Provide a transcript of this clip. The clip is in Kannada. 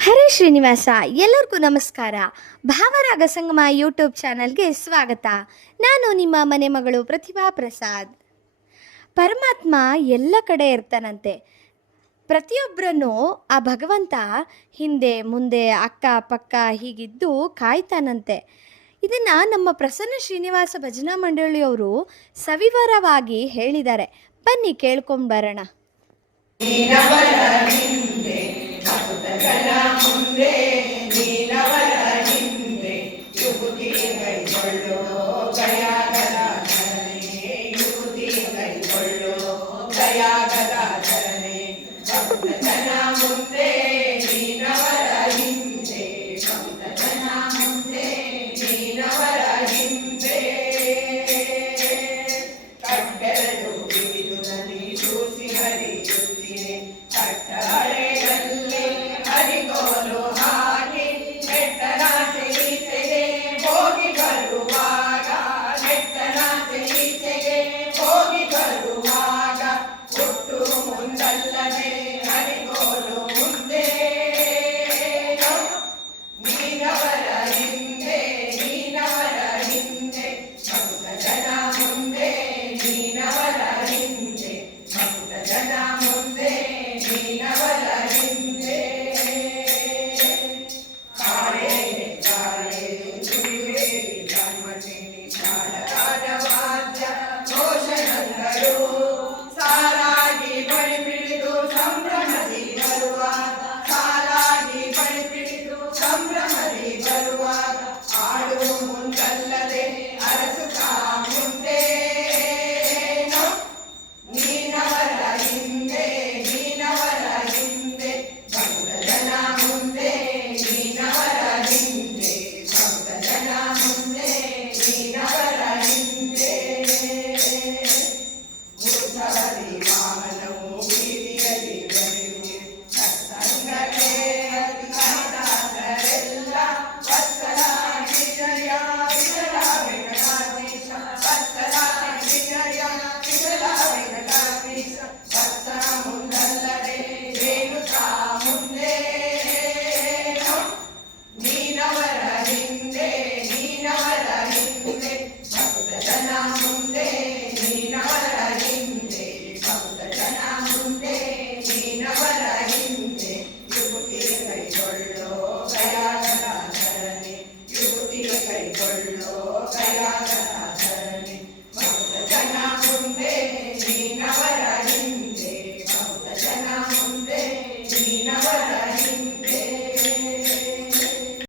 ಹರೇ ಶ್ರೀನಿವಾಸ. ಎಲ್ಲರಿಗೂ ನಮಸ್ಕಾರ. ಭಾವರಾಗ ಸಂಗಮ ಯೂಟ್ಯೂಬ್ ಚಾನಲ್ಗೆ ಸ್ವಾಗತ. ನಾನು ನಿಮ್ಮ ಮನೆ ಮಗಳು ಪ್ರತಿಭಾ ಪ್ರಸಾದ್. ಪರಮಾತ್ಮ ಎಲ್ಲ ಕಡೆ ಇರ್ತಾನಂತೆ. ಪ್ರತಿಯೊಬ್ಬರನ್ನು ಆ ಭಗವಂತ ಹಿಂದೆ ಮುಂದೆ ಅಕ್ಕ ಪಕ್ಕ ಹೀಗಿದ್ದು ಕಾಯ್ತಾನಂತೆ. ಇದನ್ನು ನಮ್ಮ ಪ್ರಸನ್ನ ಶ್ರೀನಿವಾಸ ಭಜನಾ ಮಂಡಳಿಯವರು ಸವಿವರವಾಗಿ ಹೇಳಿದ್ದಾರೆ. ಬನ್ನಿ ಕೇಳ್ಕೊಂಡು ಬರೋಣ.